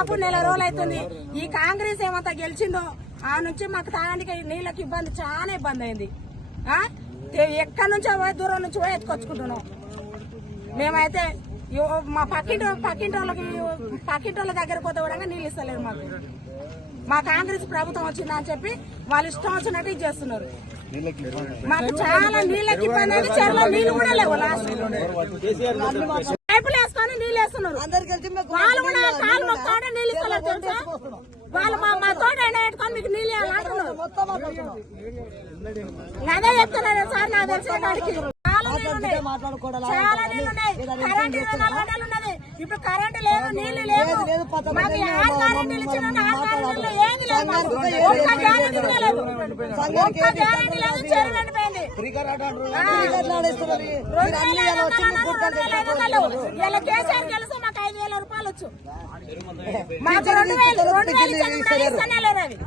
దాదాపు నెల రోజులు అవుతుంది. ఈ కాంగ్రెస్ ఏమంతా గెలిచిందో ఆ నుంచి మాకు తాగడానికి నీళ్ళకి ఇబ్బంది, చాలా ఇబ్బంది అయింది. ఎక్కడి నుంచో దూరం నుంచి పోయి ఎత్తుకొచ్చుకుంటున్నాం. మేమైతే మా పక్కింటోళ్ళ దగ్గర పోతే కూడా నీళ్ళు ఇస్తలేదు మాకు. మా కాంగ్రెస్ ప్రభుత్వం వచ్చిందా అని చెప్పి వాళ్ళు ఇష్టం వచ్చినట్టు ఇది చేస్తున్నారు. మాకు చాలా నీళ్ళకి ఇబ్బంది అయింది. చెరువులో నీళ్ళు కూడా లేవు. పైపులు వేసుకొని నీళ్ళు వేస్తున్నారు. వాళ్ళు కూడా కాలు మొత్తం నీళ్ళు ఇస్తలేదు తెలుసా. వాళ్ళు మా తోట ఎండబెట్టుకొని మీకు నీళ్ళు ఇవ్వాలంటున్నారు. అదే చెప్తున్నారు సార్. నాకు తెలిసిన కాడికి చాలా నీళ్ళు ఉన్నాయి. కరెంట్ 24 గంటలు ఉన్నది. ఇప్పుడు కరెంట్ లేదు, నీళ్లు లేవు. మాకు 6 గ్యారెంటీలు ఇచ్చిన 6 గ్యారెంటీలు ఏది లేదు. ఒక్క గ్యారెంటీ లేదు. ఒక్క గ్యారెంటీ లేదు. చెరువు ఎండిపోయింది. 2,500 ఇలా కేసీఆర్ గెలిస్తే మాకు 5,000 రూపాయలు వచ్చు. మాకు 2,000 ఇస్తానే లేదు. అవి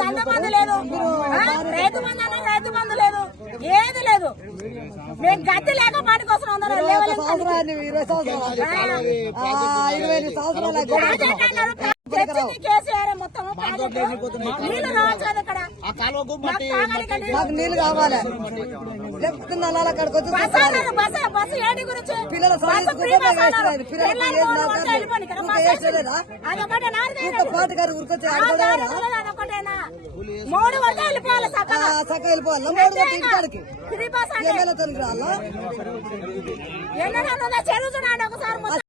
దండబంధు లేదు, రైతు బంధు అన్న రైతు బంధు లేదు, ఏది లేదు. మేము గట్టి లేక పాటికి వస్తున్నాం. కేసీఆర్ మొత్తం నీళ్లు రావచ్చు కదా. ఇక్కడ మాకు నీళ్లు కావాలి. బస్సు ఏంటి గురించి పాటగారు ఊరికొచ్చి అదొకటేనా 3 వరకు వెళ్ళిపోవాలి. చక్కగా వెళ్ళిపోవాలి. 3 ఇంటికాడికి చెరువు చూడండి ఒకసారి.